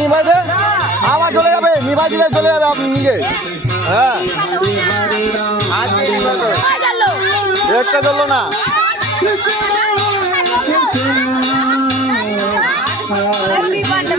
নিভাই দে আবার চলে যাবে, নিভাই দিলে চলে যাবে আপনি নিজে। হ্যাঁ একটা চললো না। Happy birthday,